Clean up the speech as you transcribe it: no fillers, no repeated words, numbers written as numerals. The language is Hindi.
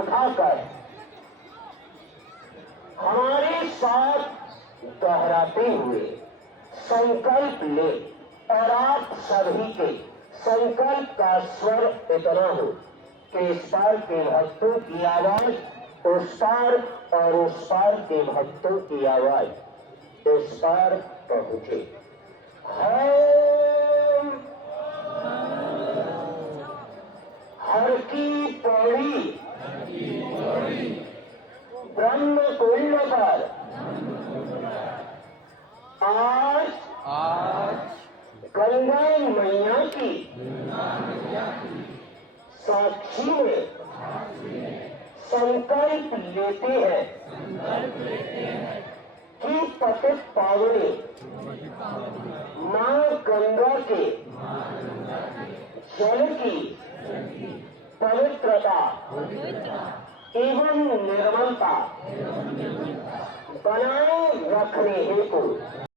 उठाकर हमारे साथ दोहराते हुए संकल्प ले और आप सभी के संकल्प का स्वर इतना हो कि इस पार के भक्तों की आवाज उस पार और उस पार के भक्तों की आवाज इस पार पहुंचे। हर की पौड़ी ब्रह्म कुंड पर आज गंगा मैया की साक्षी में संकल्प लेते हैं कि पतित पावनी मां गंगा के जल की पवित्रता एवं निर्मलता बनाए रखने हेतु